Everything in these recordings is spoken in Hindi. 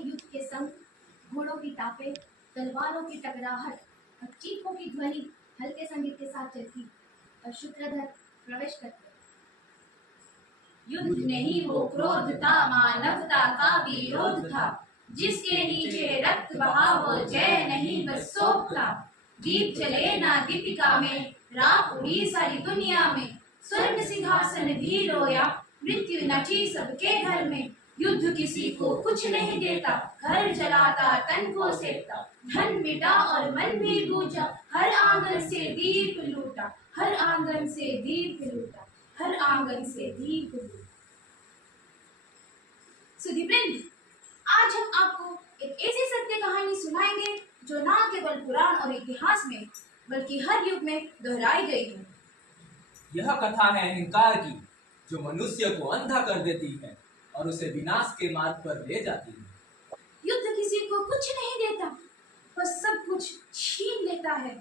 युद्ध के संग घोड़ों की टापे, तलवारों की टकराहट और चीखों की ध्वनि हल्के संगीत के साथ चलती और शुक्रधर प्रवेश करते। युद्ध नहीं वो क्रोध था, मानवता का विरोध था, जिसके नीचे रक्त बहा वो जय नहीं बस शोक था। दीप जले ना दीपिका में, राख उड़ी सारी दुनिया में, स्वर्ग सिंहासन भी रोया, मृत्यु नची सबके घर में। युद्ध किसी को कुछ नहीं देता, घर जलाता तन को सेकता, धन मिटा और मन भी बूझा, हर आंगन से दीप लूटा, हर आंगन से दीप लूटा, हर आंगन से दीप लूटा। सुधीवृंद, आज हम आपको एक ऐसी सत्य कहानी सुनाएंगे जो न केवल पुराण और इतिहास में बल्कि हर युग में दोहराई गई है। यह कथा है अहंकार की, जो मनुष्य को अंधा कर देती है और उसे विनाश के मार्ग पर ले जाती है। युद्ध किसी को कुछ नहीं देता, बस सब कुछ छीन लेता है।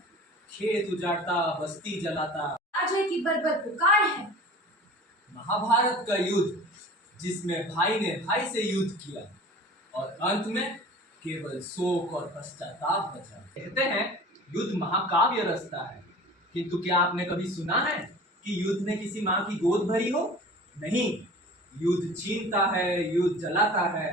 खेत उजाड़ता, बस्ती जलाता, राजा की बर्बर पुकार है। महाभारत का युद्ध, जिसमें भाई ने भाई से युद्ध किया और अंत में केवल शोक और पश्चाताप बचा। कहते हैं युद्ध महाकाव्य रचता है, किंतु क्या आपने कभी सुना है कि युद्ध ने किसी माँ की गोद भरी हो? नहीं, युद्ध छीनता है, युद्ध जलाता है,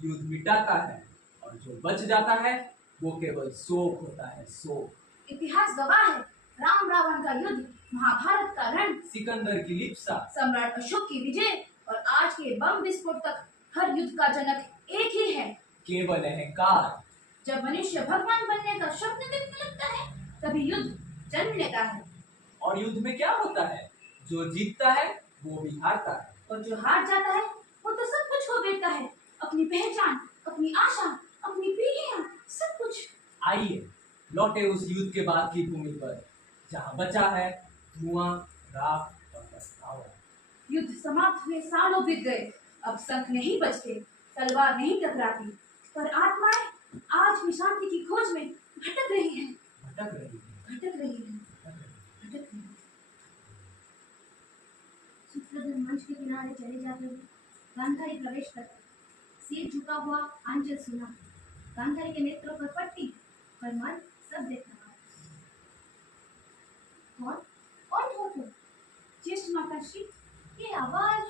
युद्ध मिटाता है, और जो बच जाता है वो केवल शोक होता है, शोक। इतिहास गवाह है, राम रावण का युद्ध, महाभारत का रण, सिकंदर की लिप्सा, सम्राट अशोक की विजय और आज के बम विस्फोट तक हर युद्ध का जनक एक ही है, केवल अहंकार। जब मनुष्य भगवान बनने का स्वप्न देखने लगता है, तभी युद्ध जन्म लेता है। और युद्ध में क्या होता है? जो जीतता है वो भी हारता है, और जो हार जाता है वो तो सब कुछ खो बैठता है, अपनी पहचान, अपनी आशा, अपनी पीढ़ियां, सब कुछ। आइए लौटे उस युद्ध के बाद की भूमि पर, जहाँ बचा है धुआं, राख और पछतावा। युद्ध समाप्त हुए सालों बीत गए, अब शंख नहीं बजते, तलवार नहीं टकराती, पर आत्माएं आज भी शांति की खोज में भटक रही हैं, भटक रही है, भटक रही हैं, भटक रही हैं। शुक्रधर मंच के किनारे चले जाते हुए गांधारी प्रवेश करते, सिर झुका हुआ, आंचल सुना, गांधारी के नेत्रों पर पट्टी, पर मन सब देख रहा। कौन हो तुम? ज्येष्ठ माताश्री, ये आवाज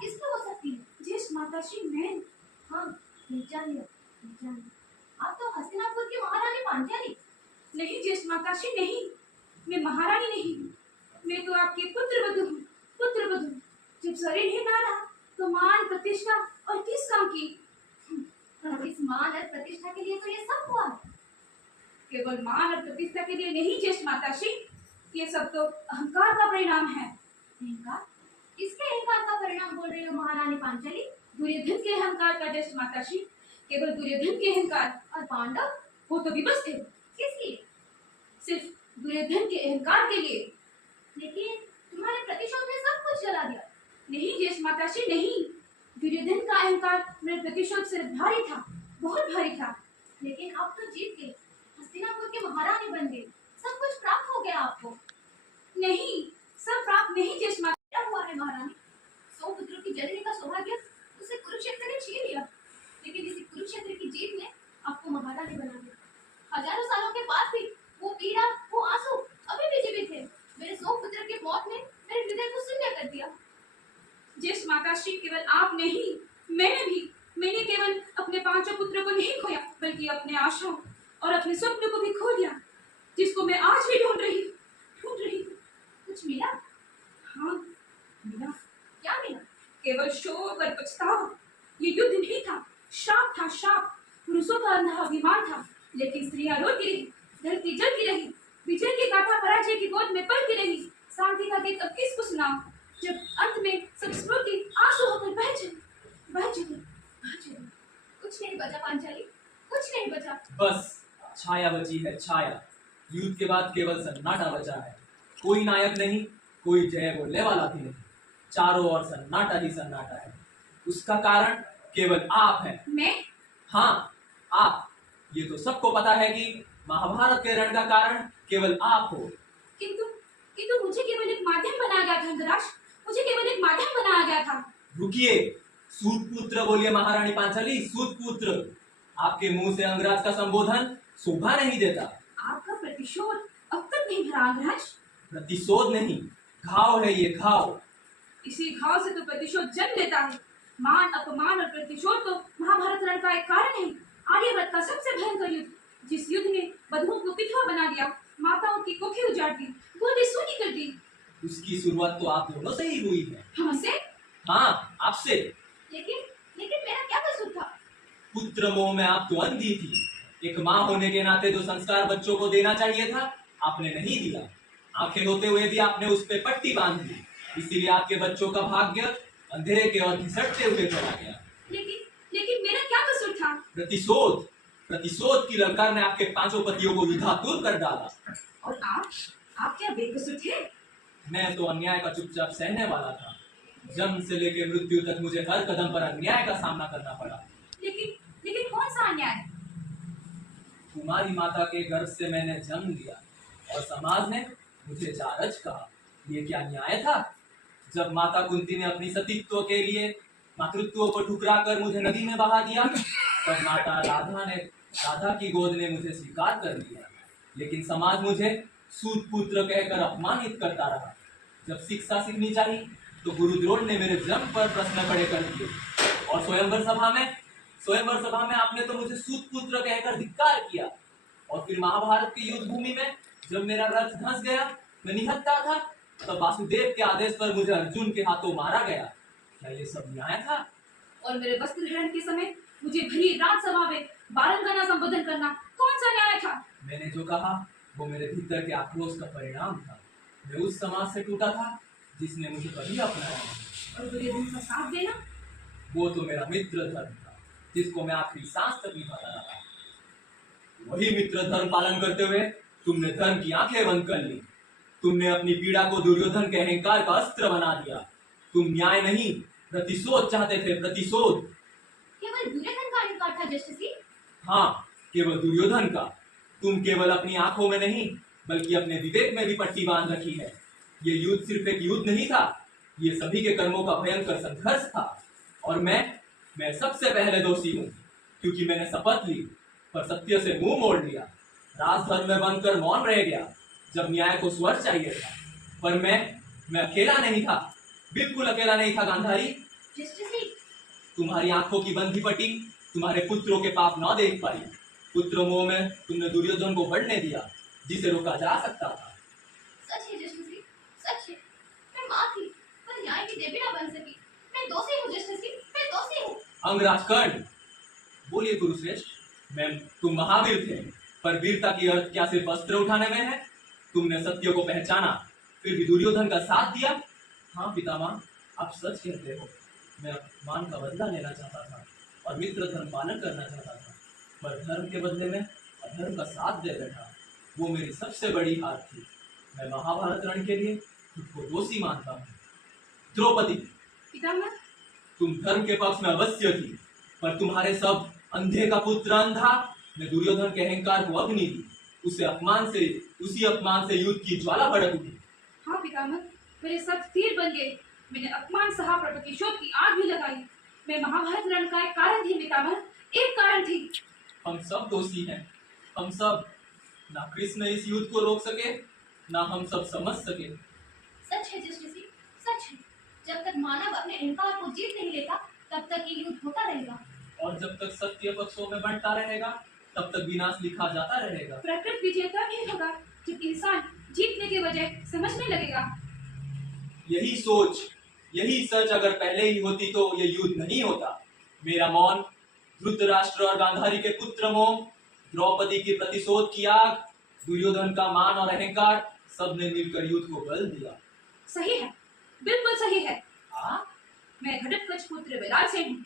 किसकी हो सकती है? ज्येष्ठ माताश्री, मैं। हाँ, पहचान लिया। आप तो हस्तिनापुर की महारानी पांचाली। नहीं ज्येष्ठ माताश्री, नहीं, मैं महारानी नहीं हूँ, मैं तो आपकी पुत्रवधू हूँ, पुत्रवधू। जब शरीर ही ना रहा तो मान प्रतिष्ठा और किस काम की? इस मान और प्रतिष्ठा के लिए तो ये सब हुआ है। केवल मान और प्रतिष्ठा के लिए नहीं ज्येष्ठ माताश्री, ये सब तो अहंकार का परिणाम है। अहंकार? किसके अहंकार का परिणाम बोल रही हो महारानी पांचाली? दुर्योधन के अहंकार का ज्येष्ठ माताश्री। केवल दुर्योधन के अहंकार, और पांडव वो तो विवश थे। किस लिए? सिर्फ दुर्योधन के अहंकार के लिए। लेकिन तुम्हारे प्रतिशोध ने सब कुछ जला दिया। नहीं ज्येष्ठ माताश्री, नहीं, दुर्योधन का अहंकार मेरे प्रतिशोध से भारी था, बहुत भारी था। लेकिन आप तो जीत गए, हस्तिनापुर के महारानी बन गए, सब कुछ प्राप्त हो गया आपको। नहीं, सब प्राप्त नहीं ज्येष्ठ माता। क्या हुआ है महारानी? 100 पुत्रों की जननी का सौभाग्य उसे कुरुक्षेत्र ने छीन लिया, लेकिन इसी कुरुक्षेत्र की जीत ने आपको महारानी बना दिया। हजारों सालों के बाद भी वो पीड़ा, वो आंसू अभी भी जीवित है। मेरे 100 पुत्र की मौत ने मेरे हृदय को शून्य कर दिया। ज्येष्ठ माताश्री, केवल आप नहीं, मैंने भी। मैंने केवल अपने 5 पुत्रों को नहीं खोया, बल्कि अपने आशाओं और अपने स्वप्नों को भी खो दिया, जिसको मैं आज भी ढूंढ रही हूँ। कुछ मिला? हाँ मिला। क्या मिला? केवल शोक और पछतावा। ये युद्ध नहीं था, शाप था, शाप। पुरुषों का अंधा अभिमान था, लेकिन स्त्रियां रोती रही, धरती जलती रही, विजय की गाथा पराजय की गोद में पलती रही। शांति का गीत अब किसको सुनाऊं, जब अंत में सब स्मृति आंसू होकर बह चली। कुछ नहीं बचा पांचाली, कुछ नहीं बचा। बस छाया बची है, छाया। युद्ध के बाद केवल सन्नाटा बचा है। कोई नायक नहीं, कोई जय बोलने वाला भी नहीं, चारों ओर सन्नाटा ही सन्नाटा है। उसका कारण केवल आप हैं। मैं? हाँ, आप। ये तो सबको पता है कि महाभारत के रण का कारण केवल आप हो। किंतु मुझे केवल एक माध्यम बनाया गया था धनराज, मुझे केवल एक माध्यम बनाया गया था। रुकिए, सूत पुत्र बोलिए महारानी पांचाली, सूत पुत्र। आपके मुंह से अंगराज का संबोधन शोभा नहीं देता। आपका प्रतिशोध अब तक नहीं भरा अंगराज। प्रतिशोध नहीं, घाव है ये, घाव। इसी घाव से तो प्रतिशोध जन्म लेता है। मान अपमान और प्रतिशोध तो महाभारत रण का एक कारण है। आर्यव्रत का सबसे भयंकर युद्ध, जिस युद्ध ने बधुओं को विधवा बना दिया, माताओं की कोखें उजाड़ दी, गोदी सूनी कर दी। उसकी शुरुआत तो आप दोनों से ही हुई है। हमसे? हाँ, आपसे। लेकिन लेकिन मेरा क्या कसूर था? पुत्र मोह में आप तो अंधी थी। एक माँ होने के नाते जो संस्कार बच्चों को देना चाहिए था, आपने नहीं दिया। आंखें होते हुए भी आपने उस पे पट्टी बांध दी। इसीलिए आपके बच्चों का भाग्य अंधेरे के और घिसटते हुए चला गया। लेकिन लेकिन मेरा क्या कसूर था? प्रतिशोध, प्रतिशोध की ललकार ने आपके पांचों पतियों को युद्धातुर कर डाला। और आप क्या बेकसूर थे? मैं तो अन्याय का चुपचाप सहने वाला था। जन्म से लेकर मृत्यु तक मुझे हर कदम पर अन्याय का सामना करना पड़ा। लेकिन लेकिन कौन सा अन्याय? कुमारी माता के गर्भ से मैंने जन्म लिया और समाज ने मुझे जारज कहा। ये क्या न्याय था? जब माता कुंती ने अपनी सतीत्व के लिए मातृत्व को ठुकरा कर मुझे नदी में बहा दिया, तब माता राधा की गोद ने मुझे स्वीकार कर लिया। लेकिन समाज मुझे सूत पुत्र कहकर अपमानित करता रहा। जब शिक्षा सीखनी चाहिए तो गुरुद्रोण ने मेरे जन्म पर प्रश्न खड़े कर दिए। और स्वयंवर सभा में आपने तो मुझे सूत पुत्र कहकर धिक्कार किया। और फिर महाभारत की युद्ध भूमि में जब मेरा रथ धंस गया, मैं निहत्था था, तब वासुदेव के आदेश पर मुझे अर्जुन के हाथों मारा गया। क्या ये सब न्याय था? और मेरे वस्त्र हरण के समय मुझे भरी रात सभा में बारंगना संबोधन करना कौन सा न्याय था? मैंने जो कहा वो मेरे भीतर के आक्रोश का परिणाम था। मैं उस समाज से टूटा था जिसने मुझे कभी अपनाया नहीं। और बुरे दिन का साथ देना, वो तो मेरा मित्र धर्म था, जिसको मैं आखिरी सांस तक निभाता रहा। वही मित्र धर्म पालन करते हुए तुमने धर्म की आंखें बंद कर ली। तुमने अपनी पीड़ा को दुर्योधन के अहंकार का अस्त्र बना दिया। तुम न्याय नहीं, प्रतिशोध चाहते थे, प्रतिशोध। केवल दुर्योधन का अहंकार था जस्टिस? हाँ, केवल दुर्योधन का। तुम केवल अपनी आंखों में नहीं बल्कि अपने विवेक में भी पट्टी बांध रखी है। ये युद्ध सिर्फ एक युद्ध नहीं था, ये सभी के कर्मों का भयंकर संघर्ष था। और मैं सबसे पहले दोषी हूँ, क्योंकि मैंने शपथ ली पर सत्य से मुंह मोड़ लिया। राजधर्म में बनकर मौन रह गया जब न्याय को स्वर चाहिए था। पर मैं अकेला नहीं था, बिल्कुल अकेला नहीं था गांधारी। जस्टिस, तुम्हारी आंखों की बंधी पट्टी तुम्हारे पुत्रों के पाप न देख पाई। पुत्र मोह में तुमने दुर्योधन को बढ़ने दिया, जिसे रोका जा सकता था। सच है जस्टिस, सच है। मैं माँ थी पर न्याय की देवी न बन सकी। मैं दोषी हूँ जस्टिस, मैं दोषी हूँ। अंगराज कर्ण, बोलिए गुरुश्रेष्ठ। तुम महावीर थे, पर वीरता की अर्थ क्या सिर्फ अस्त्र उठाने में है? तुमने सत्य को पहचाना, फिर भी दुर्योधन का साथ दिया। हाँ पितामह, आप सच कहते हो। मैं अपमान का बदला लेना चाहता था और मित्र धर्म पालन करना चाहता था, पर धर्म के बदले में अधर्म का साथ दे बैठा। वो मेरी सबसे बड़ी हार थी। मैं महाभारत रण के लिए खुद को दोषी मानता हूँ। द्रौपदी, पितामह, तुम धर्म के पक्ष में अवश्य थी, पर तुम्हारे सब अंधे का पुत्र अंधा ने दुर्योधन के अहंकार को अग्नि दी। उसी अपमान से युद्ध की ज्वाला भड़क उठी। हाँ पितामह, मेरे सब तीर बन गए। मैंने अपमान सहा पर प्रतिशोध की आग भी लगाई। मैं महाभारत रण का एक कारण थी पितामह, एक कारण थी। हम सब दोषी हैं, हम सब। ना कृष्ण इस युद्ध को रोक सके, ना हम सब समझ सके। सच है जस्टिस, सच है। जब तक मानव अपने अहंकार को जीत नहीं लेता, तब तक ये युद्ध होता रहेगा। और जब तक सत्य पक्षों में बढ़ता रहेगा, तब तक विनाश लिखा जाता रहेगा। प्रकृति विजेता नहीं होगा जब इंसान जीतने के बजाय समझने लगेगा। यही सोच, यही सच अगर पहले ही होती तो ये युद्ध नहीं होता। मेरा मौन, धृतराष्ट्र और गांधारी के पुत्र मोह, द्रौपदी की प्रतिशोध की आग, दुर्योधन का मान और अहंकार, सबने मिलकर युद्ध को बल दिया। सही है, बिल्कुल सही है। मैं घटोत्कच पुत्र विराट से हूँ।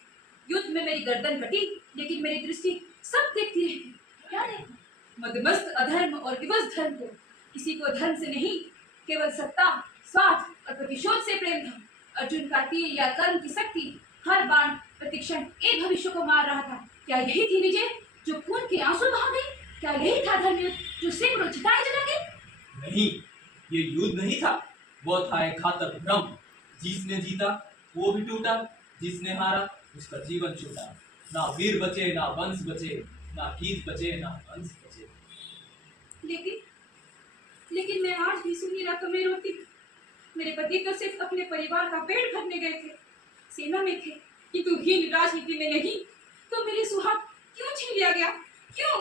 युद्ध में मेरी गर्दन कटी, लेकिन मेरी दृष्टि सब देखती रही। क्या देखा? मदमस्त अधर्म और विवश धर्म को। किसी को धर्म से नहीं, केवल सत्ता, स्वार्थ और प्रतिशोध से प्रेम था। अर्जुन का तीर या कर्म की शक्ति हर बाण प्रतिक्षण एक भविष्य को मार रहा था। क्या यही थी विजय जो खून के आंसू बहा गई? क्या यही था धर्म युद्ध जो सिंह चिताएं जला गई? नहीं, ये युद्ध नहीं था, वो था एक घातक भ्रम। जिसने जीता वो भी टूटा जिसने हारा उसका जीवन छूटा, ना वीर बचे, ना वंश बचे, ना गीत बचे, ना वंश बचे। लेकिन लेकिन मैं आज भी सुनी रातों में रोती थी। मेरे पति तो सिर्फ अपने परिवार का पेट भरने गए थे, सेना में थे, किंतु हीन राजनीति में नहीं। तो मेरे सुहाग क्यों छीन लिया गया? क्यों?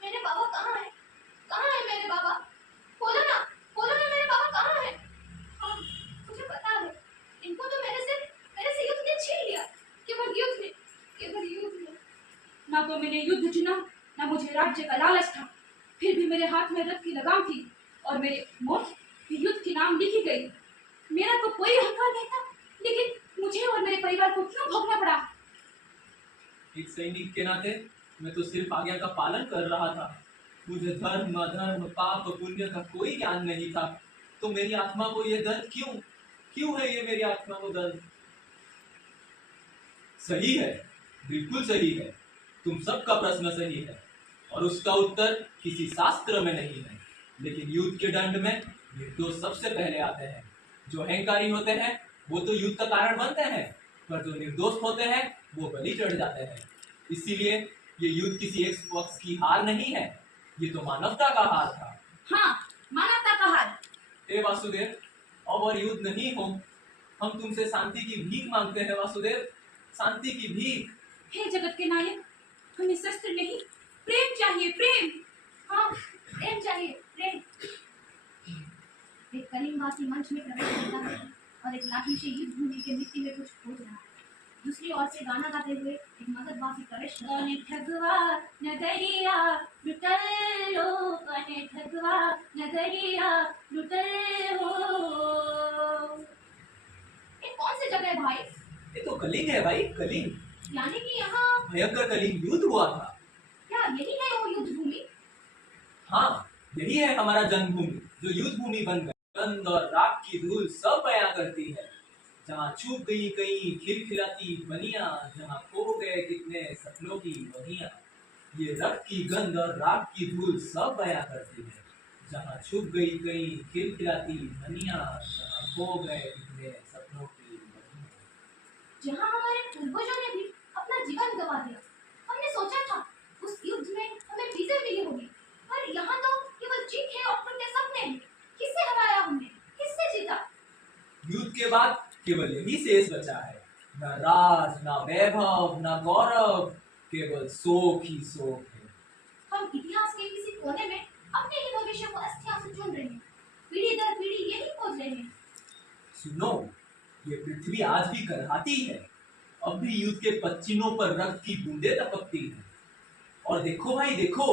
मेरे बाबा कहाँ है? कहाँ है मेरे बाबा? बोलो ना, मेरे बाबा कहाँ है? हाँ, मुझे पता है, इनको तो मेरे से युद्ध ने छीन लिया। केवल युद्ध में। ना तो मैंने युद्ध चुना, ना मुझे राज्य का लालच था। फिर भी मेरे हाथ में रथ की लगाम थी और मेरे मौत भी युद्ध के नाम लिखी गई। मेरा तो कोई हक़ नहीं था, लेकिन मुझे और मेरे परिवार को क्यों भोगना पड़ा? एक सैनिक के नाते मैं तो सिर्फ आज्ञा का पालन कर रहा था। मुझे धर्म अधर्म पाप पुण्य का कोई ज्ञान नहीं था। तो मेरी आत्मा को ये दर्द क्यों? क्यों है ये मेरी आत्मा को दर्द? सही है, बिल्कुल सही है। तुम सबका प्रश्न सही है और उसका उत्तर किसी शास्त्र में नहीं है। लेकिन युद्ध के दंड में निर्दोष सबसे पहले आते हैं। जो अहंकारी होते हैं वो तो युद्ध का कारण बनते हैं, पर जो निर्दोष होते हैं वो बलि चढ़ जाते हैं। इसीलिए ये युद्ध किसी एक पक्ष की हार नहीं है, ये तो मानवता का हार था। हाँ, मानवता का हार। हे वासुदेव, अब और युद्ध नहीं हो। हम तुमसे शांति की भीख मांगते हैं वासुदेव, शांति की भीख। हे जगत के नायक, हमें शस्त्र नहीं, प्रेम चाहिए, प्रेम। हाँ, प्रेम चाहिए, प्रेम। एक कलिंगवासी मंच में प्रवेश करता है और एक लाठी से युद्ध भूमि के मिट्टी में कुछ खोज रहा है। दूसरी ओर से गाना गाते हुए एक मगधवासी प्रवेश करता है। ठगवा नगरिया लुटल लो, कने ठगवा नगरिया लुटल हो। ये कौन सी जगह है भाई? ये तो कलिंग है भाई, कलिंग। यानी कि यहाँ भयंकर कलिंग युद्ध हुआ था। क्या यही है वो युद्ध भूमि? हाँ, यही है हमारा जन्मभूमि जो युद्ध भूमि बन गई। गंध और राख की धूल सब बयां करती है। जहाँ छुप गई कई खिलखिलाती बनिया, जहाँ खो गए कितने सपनों की बनिया। ये रक्त की गंध और राख की धूल सब बयां करती है। जहाँ छुप गई कई खिलखिलाती बनिया, जहाँ खो गए कितने सपनों की बनिया। जहाँ हमारे पूर्वजों ने भी अपना जीवन गंवा दिया। हमने सोचा था उस युद्ध में हमें जीत मिली होगी, पर यहाँ तो केवल चीखें और टूटे सपने हैं। किससे हराया हमने? किससे जीता? युद्ध के बाद केवल यही शेष बचा है। न राज, न वैभव, न गौरव, केवल शोक ही शोक है। हम इतिहास के किसी कोने में अपने ही भविष्य को अस्थियां से चुन रहे हैं। पीढ़ी दर पीढ़ी यही खोज रहे हैं। सुनो, ये पृथ्वी आज भी कहलाती है। अब भी युद्ध के पच्चीनों पर रक्त की बूंदें टपकती हैं। और देखो भाई देखो,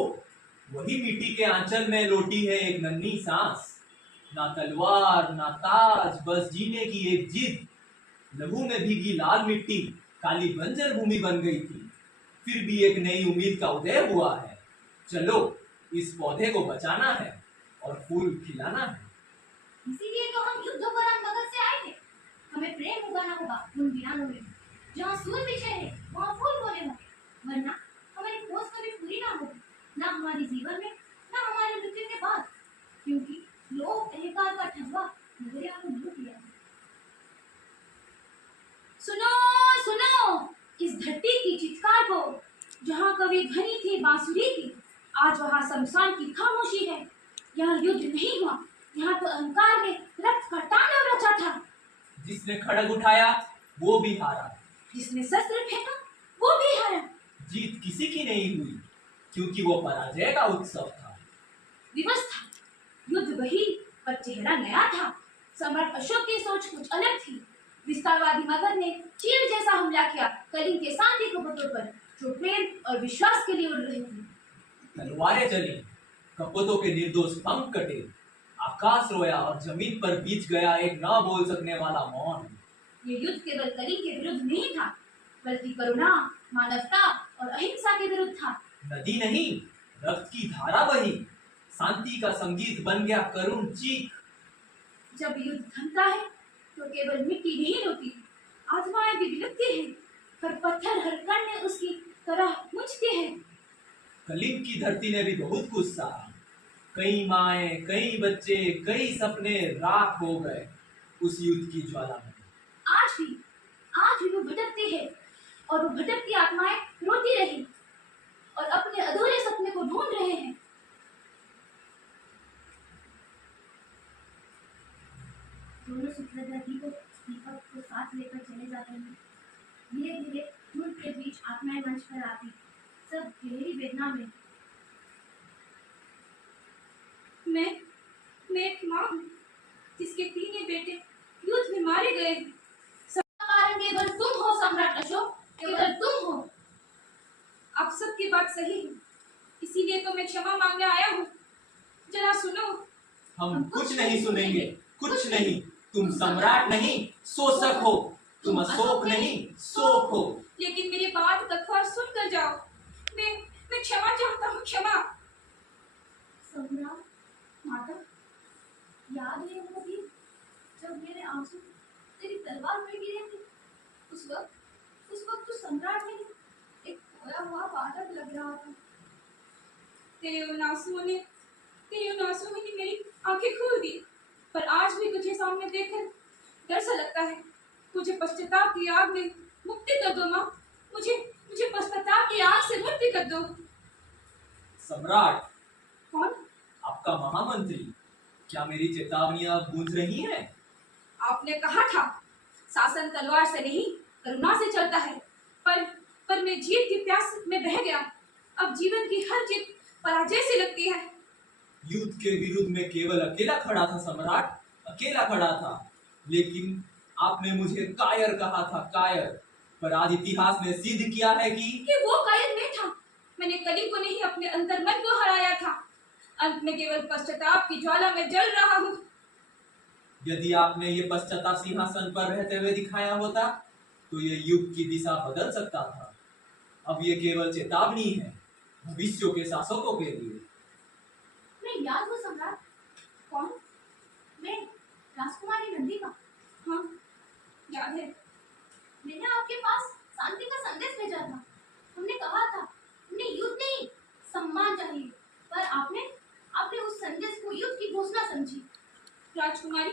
वही मिट्टी के आंचल में लोटी है एक नन्ही सांस। ना तलवार ना ताज, बस जीने की एक जिद। लहू में भीगी लाल मिट्टी काली बंजर भूमि बन गई थी, फिर भी एक नई उम्मीद का उदय हुआ है। चलो, इस पौधे को बचाना है और फूल खिलाना है। इसीलिए तो हम युद्ध दौरान मगध से आए थे। हमें प्रेम उगाना होगा उन वीरानों में। जहाँ सूर्य बिछे हैं वहाँ फूल बोले होंगे, वरना हमारी खोज कभी पूरी ना होगी, ना हमारे जीवन में, ना हमारे मृत्यु के बाद, क्योंकि लोग अहंकार का ठगवा नगरिया को लूट लिया है। सुनो सुनो इस धरती की चित्कार को। जहाँ कभी ध्वनि थी बांसुरी की, आज वहाँ शमशान की खामोशी है। यहाँ युद्ध नहीं हुआ, यहाँ तो अहंकार ने रक्त का तांडव रचा था। जिसने खड़ग उठाया वो भी हारा, जिसने शस्त्र फेंका वो भी हारा। जीत किसी की नहीं हुई, क्योंकि वो पराजय का उत्सव था। दिवस था, युद्ध वही, पर चेहरा नया था। सम्राट अशोक की सोच कुछ अलग थी। विस्तारवादी मगध ने चील जैसा हमला किया कलिंग के शांति कपटों पर, जो प्रेम और विश्वास के लिए उड़ रहे थे। तलवारें चली, कपतों के निर्दोष पंख कटे, आकाश रोया और जमीन पर बीच गया एक न बोल सकने वाला मौन। ये युद्ध केवल कलिंग के विरुद्ध नहीं था, बल्कि करुणा, मानवता और अहिंसा के विरुद्ध था। नदी नहीं, रक्त की धारा बही, शांति का संगीत बन गया करुण चीख। जब युद्ध थमता है तो केवल मिट्टी नहीं रोती, आत्माएं भी बिलखती हैं। हर पत्थर हर कण में उसकी तरह मुझते हैं। कलिंग की धरती ने भी बहुत कुछ सहा। कई माएं, कई बच्चे, कई सपने राख हो गए उस युद्ध की ज्वाला में। आज भी आज भी वो भटकती है, और वो भटकती आत्माएं रोती रही और अपने अधूरे सपने को ढूंढ रहे हैं। दोनों सुभद्रा दीपक को साथ लेकर चले जाते हैं। धीरे धीरे धुंध के बीच आत्माएं मंच पर आती, सब गहरी वेदना में। मैं एक माँ हूँ जिसके 3 ही बेटे युद्ध में मारे गए हैं। सबका कारण केवल तुम हो सम्राट अशोक, केवल तुम हो। आप सबकी बात सही है, इसीलिए तो मैं क्षमा मांगने आया हूँ। जरा सुनो। हम कुछ नहीं सुनेंगे, कुछ नहीं। तुम सम्राट नहीं, शोषक हो। तुम अशोक नहीं, शोक हो। लेकिन मेरी बात तत्पर सुन कर जाओ। मैं क्षमा चाहता हूँ, क्षमा। सम्राट माता, याद है वो दिन जब मेरे आंसू तेरी तलवार में गिरे थे? उस वक्त तू सम्राट नहीं, एक खोया हुआ बालक लग रहा था। तेरे उन आंसुओं ने मेरी आंखें खोल दी। पर आज भी तुझे सामने देखकर डर सा लगता है। मुझे पश्चाताप की आग में मुक्ति कर दो माँ। मुझे पश्चाताप की आग से मुक्ति कर दो। सम्राट, कौन? आपका महामंत्री। क्या मेरी चेतावनियां गूंज रही हैं? आपने कहा था शासन तलवार से नहीं करुणा से चलता है, पर मैं जीत की प्यास में बह गया। अब जीवन की हर जीत पराजय से लगती है। युद्ध के विरुद्ध में केवल अकेला खड़ा था सम्राट, अकेला खड़ा था। लेकिन आपने मुझे कायर कहा था, कायर। पर आज इतिहास ने सिद्ध किया है कि वो कायर मैं था। मैंने कली को नहीं, अपने अंतर्मन को हराया था। अंत में केवल पश्चाताप की ज्वाला में जल रहा हूँ। यदि आपने ये पश्चाताप सिंहासन पर रहते हुए दिखाया होता तो ये युग की दिशा बदल सकता था। अब ये केवल चेतावनी है भविष्य के शासकों के लिए। मैं याद हूँ सम्राट। कौन? मैं राजकुमारी नंदिका। हाँ, याद है। मैंने आपके पास शांति का संदेश भेजा था। हमने कहा था हमने युद्ध नहीं, सम्मान चाहिए। पर आपने उस संदेश को युद्ध की घोषणा समझी। राजकुमारी,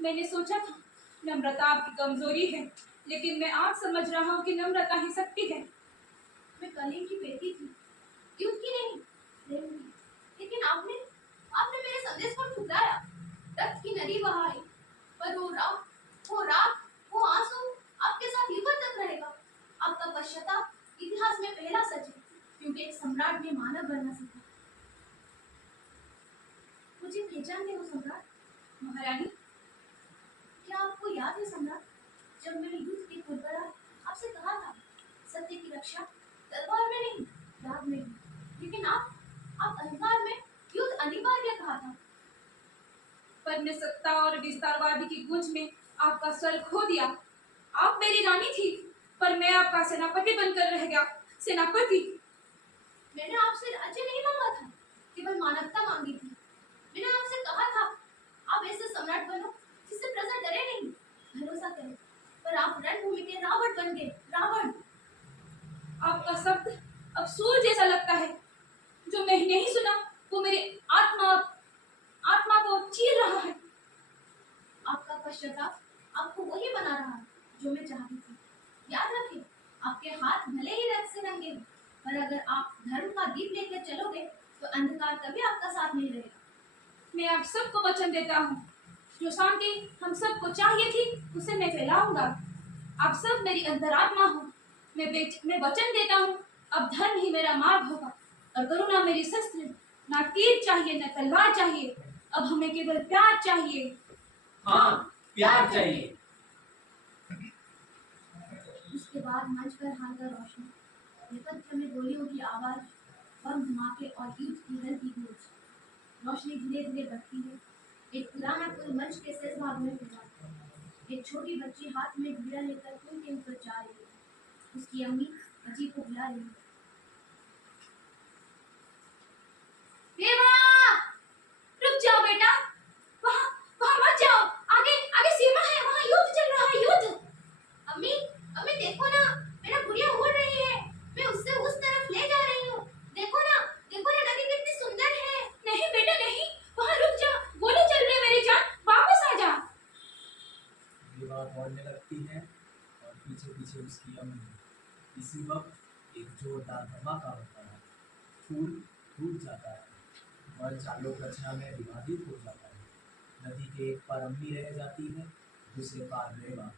मैंने सोचा था नम्रता आपकी कमजोरी है, लेकिन मैं आज समझ रहा हूँ कि नम्रता ही शक्ति है। मैं कली की बेटी थी, युद्ध की नहीं, प्रेम की। लेकिन आपने मेरे संदेश को ठुकराया, रक्त की नदी बहाई। पर वो आंसू आपके साथ युग तक रहेगा। आपका पश्चाताप इतिहास में पहला सच है, क्योंकि एक सम्राट ने मानव बनना सीखा। मुझे पहचानते हो सम्राट? महारानी, क्या आपको याद है सम्राट, जब मैंने युद्ध के पूर्व आपसे कहा था सत्य की रक्षा तलवार में नहीं, दाग में नहीं। लेकिन आप अहंकार में युद्ध अनिवार्य कहा था। पर मैं सत्ता और विस्तारवादी की गूंज में आपका सर खो दिया। आप मेरी रानी थी, पर मैं आपका सेनापति बनकर रह गया। सेनापति। मैंने आपसे राज्य नहीं मांगा था, केवल मानवता मांगी थी। मैंने आपसे कहा था आप ऐसे सम्राट बनो जिससे प्रजा डरे नहीं, भरोसा करे। पर आप रणभूमि के रावण बन गए, रावण। आपका शब्द अब सूल जैसा लगता है। जो मैं नहीं सुना वो मेरी आत्मा को चीर रहा है। आपका पश्चाताप आपको वही बना रहा है जो मैं चाहती थी। याद रखिए, आपके हाथ भले ही रक्त से रंगे हो, पर अगर आप धर्म का दीप लेकर चलोगे तो अंधकार कभी आपका साथ नहीं रहेगा। मैं आप सबको वचन देता हूँ, जो शांति हम सबको चाहिए थी उसे मैं फैलाऊंगा। आप सब मेरी अंतरात्मा हो। मैं वचन देता हूँ, अब धर्म ही मेरा मार्ग होगा और करुणा मेरी शस्त्र। ना तीर चाहिए, ना तलवार चाहिए, अब हमें केवल प्यार चाहिए। हाँ, प्यार चाहिए। उसके बाद मंच पर हल्का रोशनी, नेपथ्य में गोलियों की आवाज, बम धमाके और युद्ध की हल्की गूंज। रोशनी धीरे धीरे बढ़ती है। एक पुराना पुल मंच के शेष भाग में फैला है। एक छोटी बच्ची हाथ में घुड़िया लेकर पुल के ऊपर जा रही है। उसकी अम्मी अजी को बुला रही है। देवा, रुक जाओ बेटा, वहाँ मत जाओ। आगे सीमा है, वहाँ युद्ध चल रहा है, युद्ध। अम्मी देखो ना, मेरा गुड़िया उड़ रही है। मैं उससे उस तरफ ले जा रही हूँ। देखो ना नदी कितनी सुंदर है। नहीं बेटा नहीं, वहाँ रुक जा, गोली चल रही है मेरी जान, वापस आ जा। दीवार दौड़ने लगती है और एक जोरदार धमाका होता है, फूल टूट जाता है, और चारों रचना में विभाजित हो जाता है। नदी के एक पार अम्मी रह जाती है, दूसरे पार रेवा,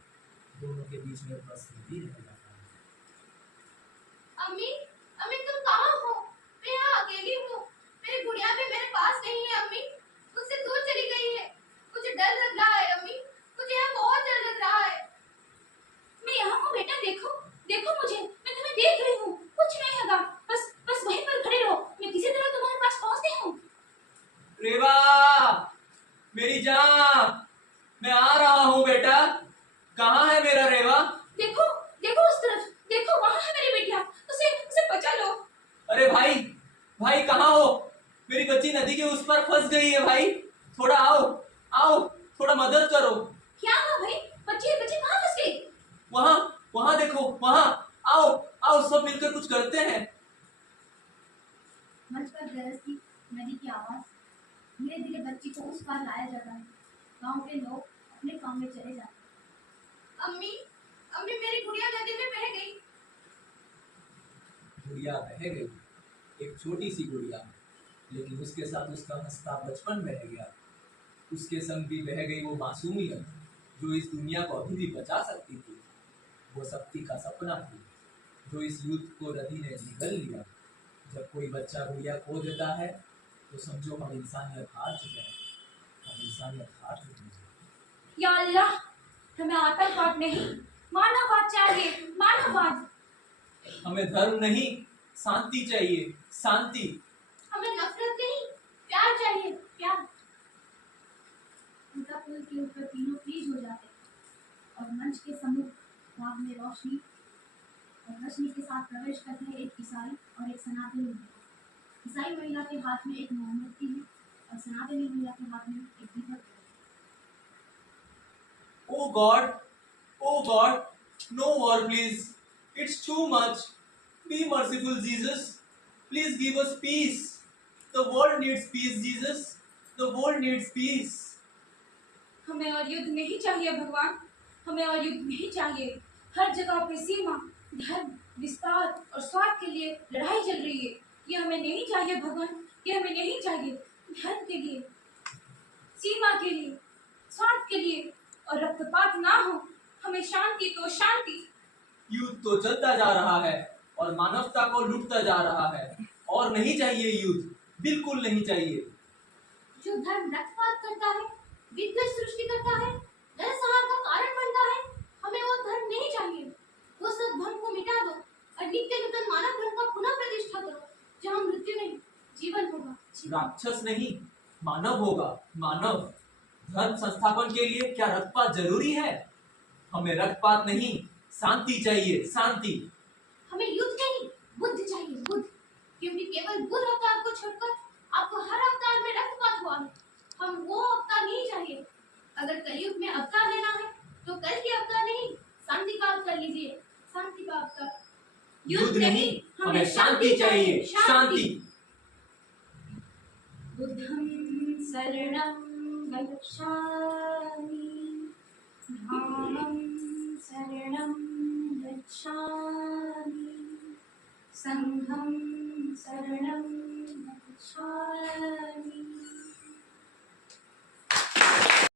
दोनों के बीच में बस नदी रह जाता है। अम्मी, अम्मी तुम कहाँ हो? मैं यहाँ अकेली हूँ। मेरी गुड़िया भी मेरे पास नहीं है अम्मी। मुझसे दूर चली गई है। मुझे डर लग रहा है अम्मी। मुझे यहाँ बहुत डर लग रहा है। मैं यहाँ हूँ बेटा, देखो देखो मुझे, मैं तुम्हें देख रही हूँ। कुछ नहीं होगा, बस बस वहीं पर खड़े रहो, मैं किसी तरह तुम्हारे पास पहुँचती हूँ। रेवा, मेरी जान, मैं आ रहा हूँ बेटा। कहाँ है मेरा रेवा? देखो देखो उस तरफ, देखो वहाँ है मेरी बिटिया। उसे उसे बचा लो। अरे भाई, भाई कहाँ हो? मेरी बच्ची नदी के उस पार फंस गई है भाई। थोड़ा आओ, आओ, थोड़ा मदद करो। क्या हुआ भाई? बच्ची बच्ची कहाँ फंस गई? वहाँ, वहाँ देखो, वहाँ। आओ, आओ, सब मिलकर कुछ करते हैं। मंच पर गरजती नदी की आवाज। धीरे धीरे बच्ची को उस पार लाया जाता है। गांव के लोग अपने काम में चले जाते हैं। अम्मी, अम्मी मेरी गुड़िया नदी में बह गई। गुड़िया बह गई, एक छोटी सी गुड़िया, लेकिन उसके साथ उसका हंसता बचपन बह गया। उसके संग भी बह गई वो मासूमियत जो इस दुनिया को अभी भी बचा सकती थी। वो शक्ति का सपना थी जो इस युद्ध को नदी ने निगल लिया। जब कोई बच्चा गुड़िया खो देता है तो समझो हम इंसानियत हार चुके हैं, हम इंसानियत हार चुके हैं। या अल्लाह, हमें आतंकवाद नहीं, मानववाद चाहिए, मानववाद। हमें धर्म नहीं, शांति चाहिए, शांति। हमें नफरत नहीं, प्यार चाहिए, प्यार। उनका पुल के ऊपर तीनों फ्रीज हो जाते हैं और मंच के सम्मुख रात में रोशनी और रोशनी के साथ प्रवेश करते हैं एक ईसाई और एक सनातनी महिला। ईसाई महिला के हाथ में एक मोमबत्ती है और सनातनी महिला के हाथ में एक दीपक है। Oh God, oh God, no war please. It's too much. Be merciful, Jesus. Please give us peace. The world needs peace, Jesus. The world needs peace. हमें और युद्ध नहीं चाहिए भगवान, हमें और युद्ध नहीं चाहिए। हर जगह पे सीमा, धर्म, विस्तार और स्वार्थ के लिए लड़ाई चल रही है। ये हमें नहीं चाहिए भगवान, ये हमें नहीं चाहिए। धर्म के लिए, सीमा के लिए, स्वार्थ के लिए और रक्तपात ना हो। हमें शांति तो शांति। युद्ध तो चलता जा रहा है और मानवता को लूटता जा रहा है, और नहीं चाहिए युद्ध, बिल्कुल नहीं चाहिए। जो धर्म रक्तपात करता है, विद्वेष सृष्टि करता है, नरसंहार का कारण बनता है, हमें वो धर्म नहीं चाहिए। वो सब धर्म को मिटा दो और नित्य नूतन मानव धर्म का पुनः प्रतिष्ठा करो, जहाँ मृत्यु नहीं, जीवन होगा। राक्षस नहीं, मानव होगा, मानव। धर्म संस्थापन के लिए क्या रक्तपात जरूरी है? हमें रक्तपात नहीं, शांति चाहिए, शांति। हमें युद्ध नहीं, बुद्ध चाहिए, बुद्ध। क्योंकि केवल बुद्ध अवतार को छोड़कर आपको हर अवतार में रक्तपात हुआ है। हम वो अवतार नहीं चाहिए। अगर कलयुग में अवतार लेना है तो कल के अवतार नहीं, शांति का अवतार लीजिए, शांति का अवतार। युद्ध नहीं, हमें शांति चाहिए, शांति। बुद्धं शरणं गच्छामि, धम्मं शरणं गच्छामि, संघं शरणं गच्छामि।